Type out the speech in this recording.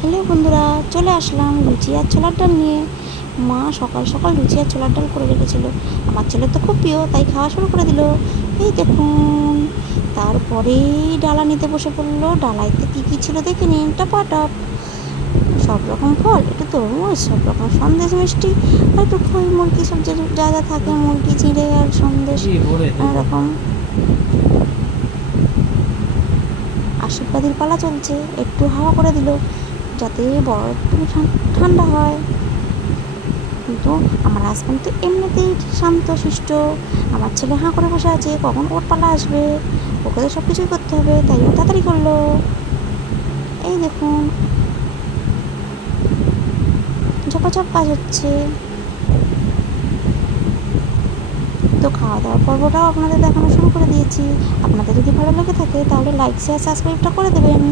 Hello বন্ধুরা, চলে আসলাম লুচি আর ছোলার ডাল নিয়ে। মা সকাল সকাল লুচি আর ছোলার ডাল করে রেখেছিল। আমার ছেলে তো খুব প্রিয়, তাই খাওয়া শুরু করে দিল। এই দেখুন, তারপরেই ডালা নিতে বসে পড়লো। ডালাইতে কী কী ছিল দেখে নিন। টপাটপ সব রকম ফল, একটু তরমুজ, সব রকম সন্দেশ মিষ্টি, আর একটু খই মুরগি, সব যা যা থাকে, মুরগি চিঁড়ে আর সন্দেশ এরকম। আশীর্বাদের পালা চলছে, একটু হাওয়া করে দিল যাতে বরফ একটু ঠান্ডা হয়। কিন্তু আমার হাজব্যান্ড তো এমনিতেই শান্ত শিষ্ট। আমার ছেলে হাঁ করে বসে আছে, কখন ওর পালা আসবে। ওকে তো সব কিছুই করতে হবে, তাই ও তাড়াতাড়ি করলো। এই দেখুন, ঝপাঝপ কাজ হচ্ছে। তো খাওয়া দাওয়ার পর্বটাও আপনাদের দেখানো শুরু করে দিয়েছি। আপনাদের যদি ভালো লেগে থাকে তাহলে লাইক শেয়ার সাবস্ক্রাইবটা করে দেবেন।